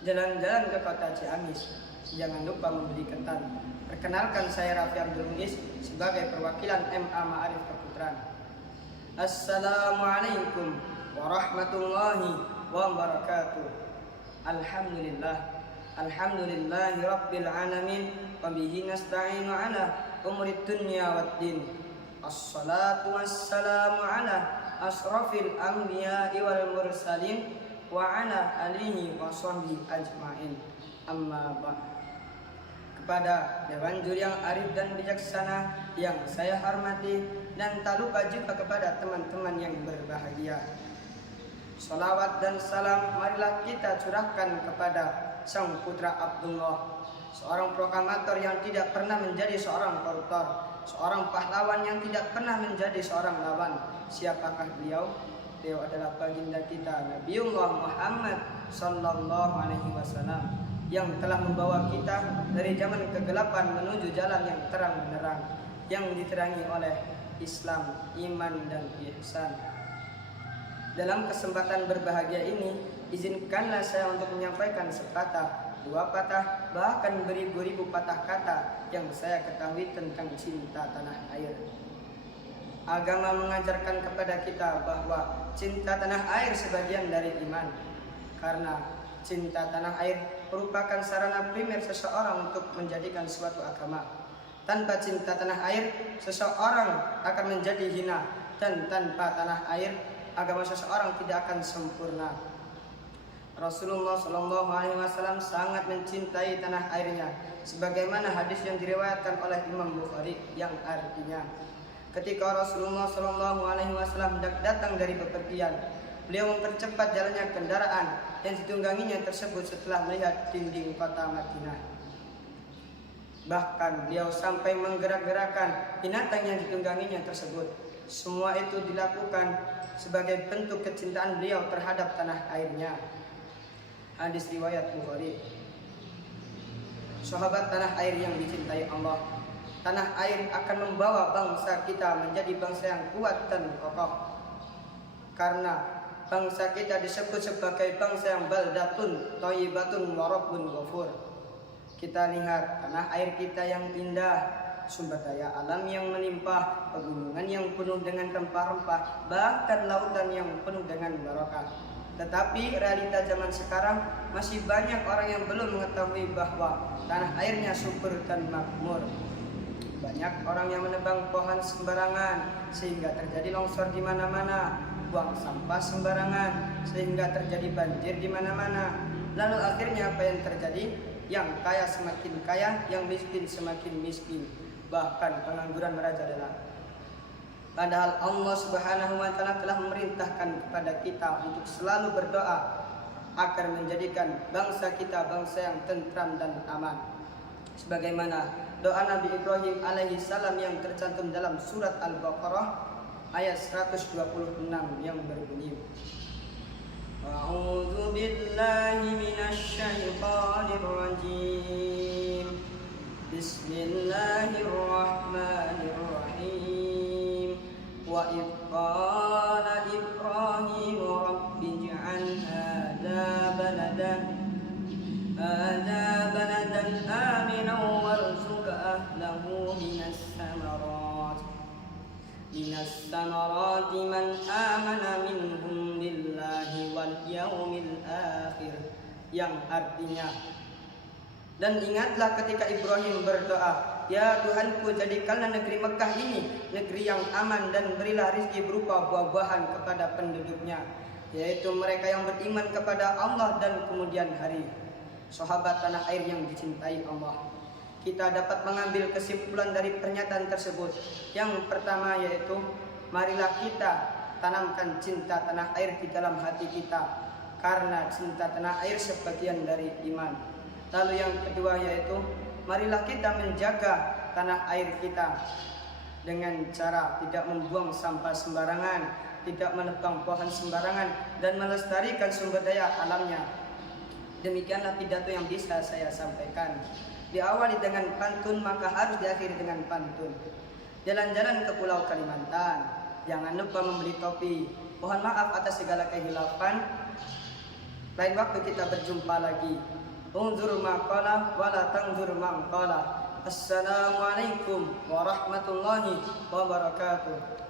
jalan-jalan ke kota Ciamis. Jangan lupa membeli ketan. Perkenalkan, saya Raffi Abdul Muiz sebagai perwakilan MA Ma'arif Keputran. Assalamualaikum warahmatullahi wabarakatuh. Alhamdulillahi rabbil alamin, wa bihi nasta'inu ala umurid dunya waddin. Assalatu wassalamu ala asrafil anbiya'i wal mursalin wa ala alihi wa sahbihi ajma'in. Amma ba'd. Kepada Dewan Juri yang arif dan bijaksana yang saya hormati, dan tak lupa juga kepada teman-teman yang berbahagia, salawat dan salam marilah kita curahkan kepada sang putra Abdullah, seorang proklamator yang tidak pernah menjadi seorang koruptor, seorang pahlawan yang tidak pernah menjadi seorang lawan. Siapakah beliau? Beliau adalah baginda kita Nabiullah Muhammad sallallahu alaihi wasallam, yang telah membawa kita dari zaman kegelapan menuju jalan yang terang benderang, yang diterangi oleh Islam, iman, dan ihsan. Dalam kesempatan berbahagia ini, izinkanlah saya untuk menyampaikan sepatah, dua patah, bahkan beribu-ribu patah kata yang saya ketahui tentang cinta tanah air. Agama mengajarkan kepada kita bahwa cinta tanah air sebagian dari iman, karena cinta tanah air merupakan sarana primer seseorang untuk menjadikan suatu agama. Tanpa cinta tanah air, seseorang akan menjadi hina, dan tanpa tanah air, agama seseorang tidak akan sempurna. Rasulullah SAW sangat mencintai tanah airnya, sebagaimana hadis yang diriwayatkan oleh Imam Bukhari, yang artinya, ketika Rasulullah SAW datang dari bepergian, beliau mempercepat jalannya kendaraan yang ditungganginya tersebut setelah melihat dinding kota Madinah. Bahkan beliau sampai menggerak-gerakkan binatang yang ditungganginya tersebut. Semua itu dilakukan sebagai bentuk kecintaan beliau terhadap tanah airnya. Hadis riwayat Bukhari. Sahabat tanah air yang dicintai Allah, tanah air akan membawa bangsa kita menjadi bangsa yang kuat dan kokoh. Karena bangsa kita disebut sebagai bangsa yang baldatun thayyibatun wa rabbun ghafur. Kita lihat tanah air kita yang indah, sumber daya alam yang melimpah, pegunungan yang penuh dengan rempah-rempah, bahkan lautan yang penuh dengan barokah. Tetapi realita zaman sekarang, masih banyak orang yang belum mengetahui bahwa tanah airnya subur dan makmur. Banyak orang yang menebang pohon sembarangan sehingga terjadi longsor di mana-mana, buang sampah sembarangan sehingga terjadi banjir di mana-mana. Lalu akhirnya apa yang terjadi? Yang kaya semakin kaya, yang miskin semakin miskin, bahkan pengangguran merajalela. Padahal Allah Subhanahu wa taala telah memerintahkan kepada kita untuk selalu berdoa agar menjadikan bangsa kita bangsa yang tentram dan aman. Sebagaimana doa Nabi Ibrahim alaihi salam yang tercantum dalam surat Al-Baqarah ayat 126 yang berbunyi, A'udzu billahi minasy syaithanir rajim. Bismillahirrahmanirrahim. Wa idh qala Ibrahim rabbi ij'al hadza baladan aminan warzuq ahlahu minas samarati man amana minhum billahi wal yaumil akhir, yang artinya, dan ingatlah ketika Ibrahim berdoa, ya Tuhanku, jadikanlah negeri Mekah ini negeri yang aman dan berilah rizki berupa buah-buahan kepada penduduknya, yaitu mereka yang beriman kepada Allah dan kemudian hari. Sahabat tanah air yang dicintai Allah, kita dapat mengambil kesimpulan dari pernyataan tersebut. Yang pertama yaitu, marilah kita tanamkan cinta tanah air di dalam hati kita, karena cinta tanah air sebagian dari iman. Lalu yang kedua yaitu, marilah kita menjaga tanah air kita dengan cara tidak membuang sampah sembarangan, tidak menebang pohon sembarangan, dan melestarikan sumber daya alamnya. Demikianlah pidato yang bisa saya sampaikan. Diawali dengan pantun, maka harus diakhiri dengan pantun. Jalan-jalan ke Pulau Kalimantan, jangan lupa membeli topi. Mohon maaf atas segala kehilafan. Lain waktu kita berjumpa lagi. Unzur maqala wa la tanzur maqala. Assalamualaikum warahmatullahi wabarakatuh.